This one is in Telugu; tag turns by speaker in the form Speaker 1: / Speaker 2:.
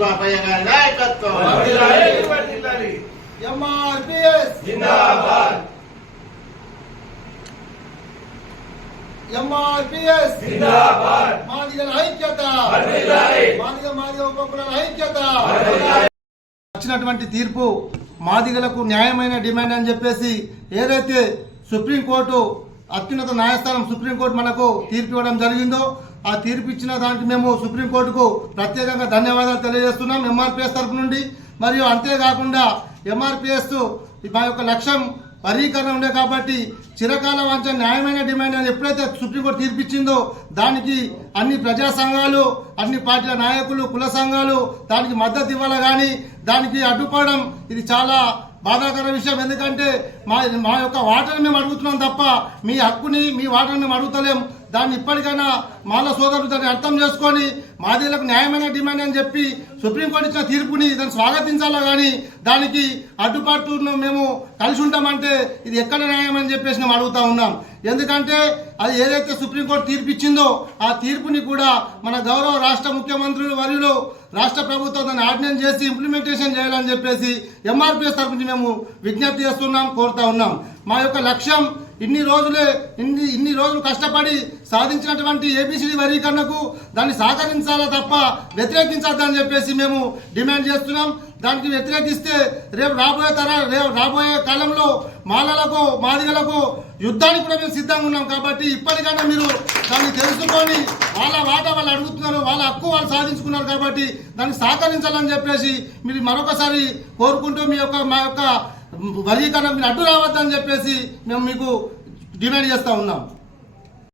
Speaker 1: బాపయ్య గారి నాయకత్వం.
Speaker 2: ఎంఆర్పిఎస్
Speaker 3: జిందాబాద్
Speaker 2: ఎంఆర్పిఎస్
Speaker 3: జిందాబాద్
Speaker 2: మాదిగల ఐక్యత
Speaker 3: వర్ధిల్లాలి.
Speaker 2: మాదిగ మాదిగ ఉపకుల ఐక్యత. వచ్చినటువంటి తీర్పు మాదిగలకు న్యాయమైన డిమాండ్ అని చెప్పేసి ఏదైతే సుప్రీంకోర్టు అత్యున్నత న్యాయస్థానం సుప్రీంకోర్టు మనకు తీర్పు ఇవ్వడం జరిగిందో ఆ తీర్పు ఇచ్చిన దానికి మేము సుప్రీంకోర్టుకు ప్రత్యేకంగా ధన్యవాదాలు తెలియజేస్తున్నాం. ఎంఆర్పిఎస్ తరపు నుండి. మరియు అంతేకాకుండా ఎంఆర్పిఎస్ మా యొక్క లక్ష్యం వర్గీకరణ ఉండే కాబట్టి చిరకాల వంచ న్యాయమైన డిమాండ్ అని ఎప్పుడైతే సుప్రీంకోర్టు తీర్పిచ్చిందో దానికి అన్ని ప్రజా సంఘాలు అన్ని పార్టీల నాయకులు కుల సంఘాలు దానికి మద్దతు ఇవ్వాలి కానీ దానికి అడ్డుకోవడం ఇది చాలా బాధాకర విషయం. ఎందుకంటే మా మా యొక్క వాటను మేము అడుగుతున్నాం తప్ప మీ హక్కుని మీ వాటను మేము అడుగుతలేం. దాన్ని ఇప్పటికైనా మాల సోదరులు దాన్ని అర్థం చేసుకొని మాదిలకు న్యాయమైన డిమాండ్ అని చెప్పి సుప్రీంకోర్టు ఇచ్చిన తీర్పుని దాన్ని స్వాగతించాలా కానీ దానికి అడ్డుపడుతూ మేము కలిసి ఉంటామంటే ఇది ఎక్కడ న్యాయం అని చెప్పేసి మేము అడుగుతా ఉన్నాం. ఎందుకంటే అది ఏదైతే సుప్రీంకోర్టు తీర్పు ఇచ్చిందో ఆ తీర్పుని కూడా మన గౌరవ రాష్ట్ర ముఖ్యమంత్రులు వర్యులు రాష్ట్ర ప్రభుత్వం దాన్ని ఆర్డినెన్స్ చేసి ఇంప్లిమెంటేషన్ చేయాలని చెప్పేసి ఎంఆర్పిఎస్ తరపు నుంచి మేము విజ్ఞప్తి చేస్తున్నాం కోరుతా ఉన్నాం. మా యొక్క లక్ష్యం ఇన్ని రోజులే ఇన్ని ఇన్ని రోజులు కష్టపడి సాధించినటువంటి ఏబిసిడి వర్గీకరణకు దాన్ని సహకరించాలా తప్ప వ్యతిరేకించద్దని చెప్పేసి మేము డిమాండ్ చేస్తున్నాం. దానికి వ్యతిరేకిస్తే రేపు రాబోయే తర రేపు రాబోయే కాలంలో మాలలకు మాదిగలకు యుద్ధానికి కూడా మేము సిద్ధంగా ఉన్నాం కాబట్టి ఇప్పటికైనా మీరు దాన్ని తెలుసుకొని వాళ్ళ వాటా వాళ్ళు అడుగుతున్నారు వాళ్ళ హక్కు వాళ్ళు సాధించుకున్నారు కాబట్టి దాన్ని సహకరించాలని చెప్పేసి మీరు మరొకసారి కోరుకుంటూ మీ యొక్క మా యొక్క వర్గీకరణ మీరు అడ్డు రావద్దని చెప్పేసి మేము మీకు డిమాండ్ చేస్తూ ఉన్నాం.